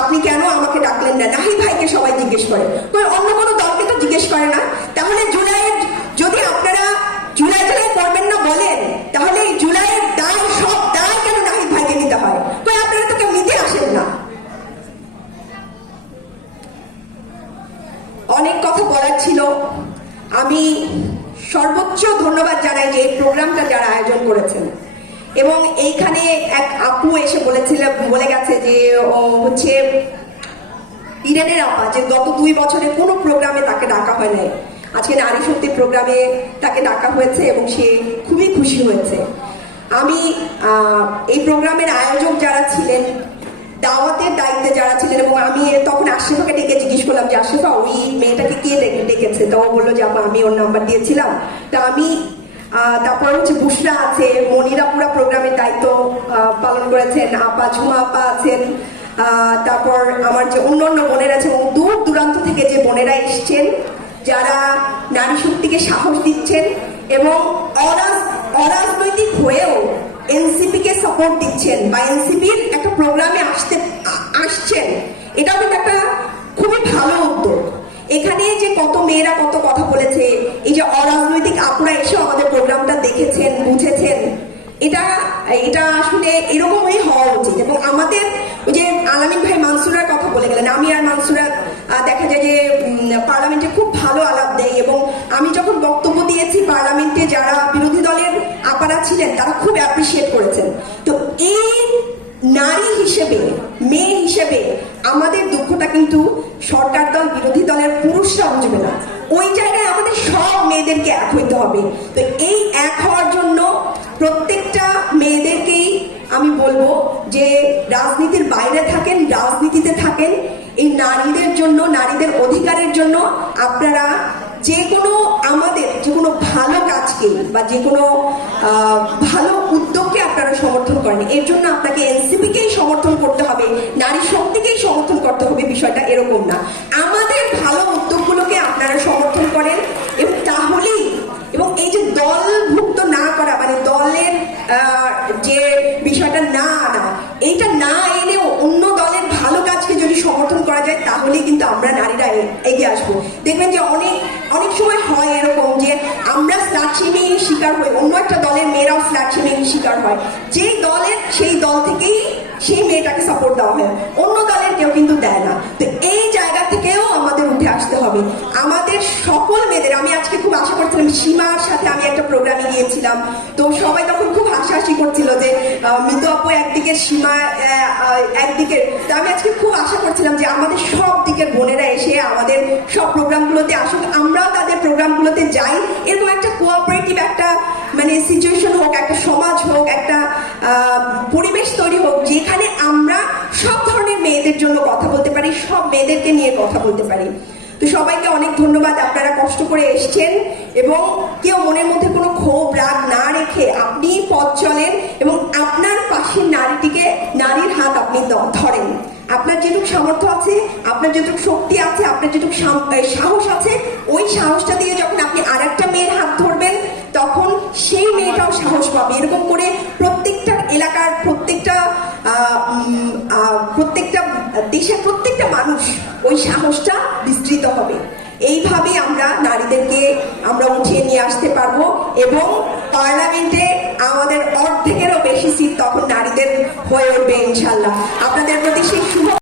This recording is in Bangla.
আপনি কেন আমাকে ডাকলেন না? নাহিদ ভাইকে সবাই জিজ্ঞেস করে, অন্য কোনো দলকে তো জিজ্ঞেস করে না। তাহলে জুলাইয়ের যদি আপনারা জুলাই করবেন না বলেন, তাহলে এই জুলাইয়ের দায়, সব দায় কেন নাহিদ ভাইকে নিতে হয়? আপনারা তো কেউ নিতে আসেন না। অনেক কথা বলার ছিল। আমি সর্বোচ্চ ধন্যবাদ জানাই যে এই প্রোগ্রামটা যারা আয়োজন করেছেন। এবং এইখানে এক আপু এসে বলে গেছে যে ও হচ্ছে ইরানের আপা, যে গত 2 বছরে কোনো প্রোগ্রামে তাকে ডাকা হয় নাই, আজকে নারী শক্তি প্রোগ্রামে তাকে ডাকা হয়েছে এবং সে খুবই খুশি হয়েছে। আমি এই প্রোগ্রামের আয়োজক যারা ছিলেন, দাওয়াতের দায়িত্বে যারা ছিলেন, এবং আমি তখন আশিফাকে ডেকে জিজ্ঞেস করলাম যে আশিফা ওই মেয়েটাকে কে ডেকেছে? তো ও বললো যে আপা আমি ওর নাম্বার দিয়েছিলাম। তা আমি তারপর হচ্ছে বুশরা আছে, মনিরা পুরা প্রোগ্রামের দায়িত্ব পালন করেছেন, আপা ঝুমা আপা আছেন, তারপর আমার যে অন্য বোনেরা আছে, এবং দূর দূরান্ত থেকে যে বোনেরা এসছেন যারা নারী শক্তিকে সাহস দিচ্ছেন এবং অরাজনৈতিক হয়েও এনসিপি কে সাপোর্ট দিচ্ছেন বা এনসিপির একটা প্রোগ্রামে আসছেন, এটাও কিন্তু একটা খুবই ভালো উদ্যোগ। এখানে যে কত মেয়েরা কত কথা বলেছে, এই যে অরাজনৈতিক আপুরা এসে আমাদের প্রোগ্রামটা দেখেছেন, বুঝেছেন, এটা আসলে এরকমই হওয়া উচিত। এবং আমাদের ওই যে আলামিন ভাই মানসুরার কথা বলে গেলেন, আমি আর মানসুরা দেখা যায় যে পার্লামেন্টে খুব ভালো আলাপ দেয়, এবং আমি যখন বক্তব্য দিয়েছি পার্লামেন্টে যারা বিরোধী দলের আপারা ছিলেন তারা খুব অ্যাপ্রিসিয়েট করেছেন। তো এই নারী হিসেবে, মেয়ে হিসেবে আমাদের দুঃখটা কিন্তু সরকার দল বিরোধী দলের পুরুষরা বুঝবে না। ওই জায়গায় আমাদের সব মেয়েদেরকে এক হইতে হবে। তো এই এক হওয়ার জন্য প্রত্যেকটা মেয়েদেরকেই আমি বলবো যে রাজনীতির বাইরে থাকেন, রাজনীতিতে থাকেন, এই নারীদের জন্য, নারীদের অধিকারের জন্য আপনারা যে কোনো আমাদের যে কোনো ভালো কাজকে বা যে কোনো ভালো উদ্যোগকে আপনারা সমর্থন করেন। এর জন্য আপনাকে এনসিপিকেই সমর্থন করতে হবে, নারী শক্তিকেই সমর্থন করতে হবে, বিষয়টা এরকম না। আমাদের ভালো উদ্যোগগুলোকে আপনারা সমর্থন করেন, এবং তাহলেই, এবং এই যে দলভুক্ত না করা, মানে দলের যে বিষয়টা না আনা, এইটা না এনেও অন্য দলের ভালো কাজকে যদি সমর্থন করা যায় তাহলেই কিন্তু আমরা নারীরা এগিয়ে আসবো। দেখবেন যে অনেক সময় হয় এরকম যে আমরা স্ল্যাট শেমিং শিকার হই, অন্য একটা দলের মেয়েরাও স্ল্যাট শেমিং শিকার হয়, যেই দলের সেই দল থেকেই সেই মেয়েটাকে সাপোর্ট দেওয়া হয়, অন্য দলের কেউ কিন্তু দেয় না। তো এই জায়গা থেকেও আমাদের উঠে আসতে হবে। আমাদের সকল মেয়েদের, আমি আজকে খুব আশা করছিলাম, সীমার সাথে আমি একটা প্রোগ্রামে গিয়েছিলাম, তো সবাই তখন খুব হাসাহাসি করছিল যে মিতু আপু একদিকে, সীমা একদিকে। তো আমি আজকে খুব আশা করছিলাম যে আমাদের সব দিকের বোনেরা এসে আমাদের সব প্রোগ্রামগুলোতে আসুক, আমরাও তাদের প্রোগ্রামগুলোতে যাই, এরকম একটা কোঅপারেটিভ একটা মানে সিচুয়েশন হোক, একটা সমাজ হোক, একটা পরিবেশ তৈরি হোক যেখানে আমরা সব ধরনের মেয়েদের জন্য কথা বলতে পারি, সব মেয়েদেরকে নিয়ে কথা বলতে পারি। তো সবাইকে অনেক ধন্যবাদ, আপনারা কষ্ট করে এসছেন, এবং কেউ মনের মধ্যে কোনো ক্ষোভ রাগ না রেখে আপনি পথ চলেন, এবং আপনার পাশের নারীটিকে, নারীর হাত আপনি ধরেন। আপনার যেটুকু সামর্থ্য আছে, আপনার যেটুকু শক্তি আছে, আপনার যেটুকু সাহস আছে, ওই সাহসটা দিয়ে যখন আপনি আর একটা মেয়ের হাত ধরবেন তখন সেই মেয়েটাও সাহস পাবে। এরকম করে প্রত্যেকটা এলাকার, প্রত্যেকটা দেশের প্রত্যেকটা মানুষ ওই সাহসটা বিস্তৃত হবে। এইভাবে আমরা নারীদেরকে আমরা উঠিয়ে নিয়ে আসতে পারবো, এবং পার্লামেন্টে আমাদের অর্ধেকেরও বেশি সিট তখন নারীদের হয়ে উঠবে ইনশাল্লাহ। আপনাদের প্রতি সেই